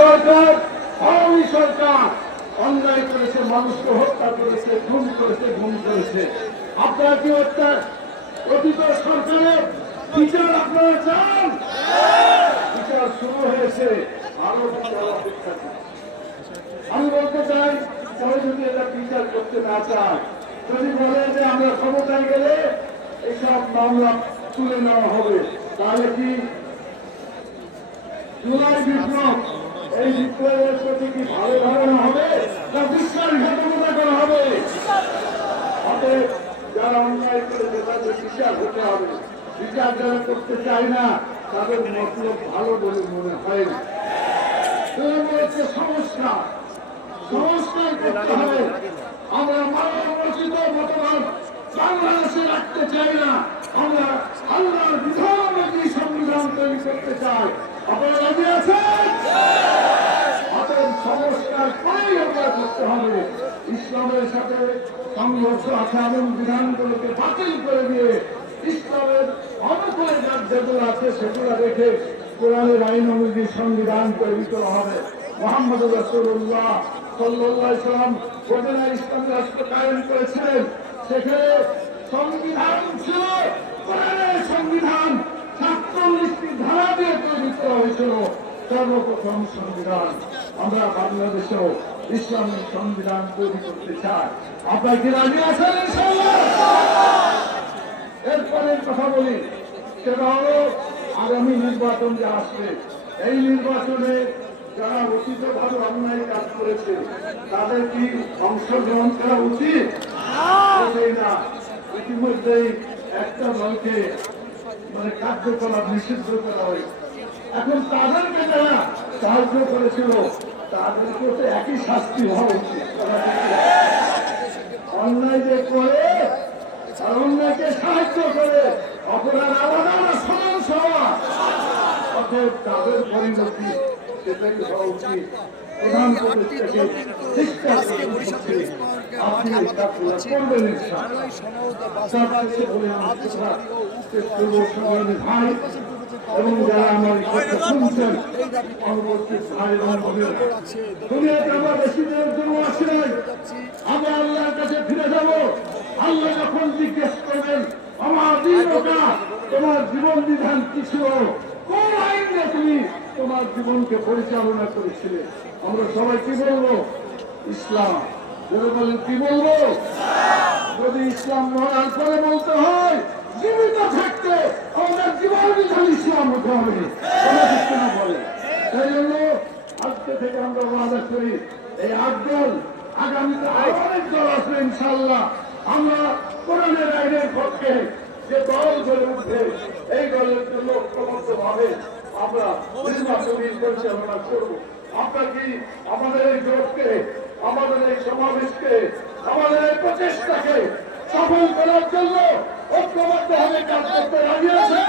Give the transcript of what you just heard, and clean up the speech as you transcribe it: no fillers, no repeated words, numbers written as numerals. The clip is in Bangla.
সরকার আওয়ামী সরকার অন্যায় করেছে, মানুষকে হত্যা করেছে, খুন করেছে, গুম করেছে। আপনারা কি অতীত সরকারের বিচার আপনারা চান? বিচার শুরু হয়েছে, আরো বিচার অপেক্ষা। আমি বলতে চাই, কেউ যদি এটা বিচার করতে না চায়, যদি বলে যে আমরা ক্ষমতায় গেলে এইসব মামলা তুলে নেওয়া হবে, তাহলে কি জুলাই বিপ্লব, এই বিপ্লবের প্রতি কি ভালো ধারণা হবে না বিশ্বাসঘাতকতা করা হবে? অতএব যারা অন্যায় করেছে তাদের বিচার হতে হবে। বিচার যারা করতে চায় না তাদের মতলব ভালো বলে মনে হয় না। হচ্ছে সংস্কার, সংস্কার করতে হবে। আমরা মানবরচিত মতবাদ বাংলাদেশে রাখতে চাই না, আমরা আল্লাহর বিধানমন্ত্রী সংবিধান তৈরি করতে চাই। আপনারা রাজি আছেন? অতএব সংস্কার করেই আমরা করতে হবে। ইসলামের সাথে সংঘর্ষ আছে এমন বিধানগুলোকে বাতিল করে দিয়ে ইসলামের অনুকূলে যেগুলো আছে সেগুলো রেখে কোরআনের আইন অনুযায়ী সংবিধান তৈরি করা হবে। মুহাম্মদ রাসূলুল্লাহ সাল্লাল্লাহু আলাইহি ওয়াসাল্লাম গোটা ইসলাম রাষ্ট্র কায়েম করেছিলেন, সেখানে সংবিধান ছিল কোরআনের সংবিধান, ৪৭টি ধারা দিয়ে তৈরি করা হয়েছিল সর্বপ্রথম সংবিধান। আমরা বাংলাদেশেও ইসলামিক সংবিধান তৈরি করতে চাই। আপনারা কি রাজি আছেন? এরপরে কথা বলি, সেটা হলো আগামী নির্বাচন যে আসবে, এই নির্বাচনে যারা অতীতভাবে অন্যায় কাজ করেছে তাদের কি অংশগ্রহণ করা উচিত? না, ইতিমধ্যেই একটা দলকে কার্যকলাপ নিষিদ্ধ করা হয়েছে। এখন তাদেরকে যারা সাহায্য করেছিল তাদেরকে তো একই শাস্তি হওয়া উচিত। অন্যায় যে করে আর অন্যায়কে সাহায্য করে অপরাধ আলাদা না, সমান সমান। অতএব তাদের পরিণতি সেটাকে হওয়া উচিত। প্রধান প্রতিষ্ঠাকে শিক্ষা আপনি করবেন ভাই এবং যারা আমার শুনছেন পরবর্তী ভাই দুনিয়াতে আমরা বেশি দিনের জন্য আসি নাই, আমরা আল্লাহর কাছে ফিরে যাব। আল্লাহ যখন জিজ্ঞেস করবেন আমার দিনটা তোমার জীবন বিধান কি ছিল, কোন আইন দিয়ে তুমি তোমার জীবনকে পরিচালনা করেছিলে, আমরা সবাই কি বলবো? ইসলাম। বলেন কি বলবো? যদি ইসলাম মরার পরে বলতে হয় জীবিত থাকতে আমাদের জীবন বিধান ইসলাম হতে হবে, বলে। সেই জন্য আজকে থেকে আমরা ওয়াদা করি, এই ৮ দল আগামীতে অনেক দল আসবে ইনশাল্লাহ। আমরা কোরআনের আইনের পক্ষে যে দল গড়ে উঠবে এই দলের জন্য ঐক্যবদ্ধ ভাবে আমরা নির্বাচনী পরিচালনা করব। আপনার কি আমাদের এই জোটকে, আমাদের এই সমাবেশকে, আমাদের এই প্রচেষ্টাকে সফল করার জন্য ঐক্যবদ্ধ ভাবে কাজ করতে রাজি আছে?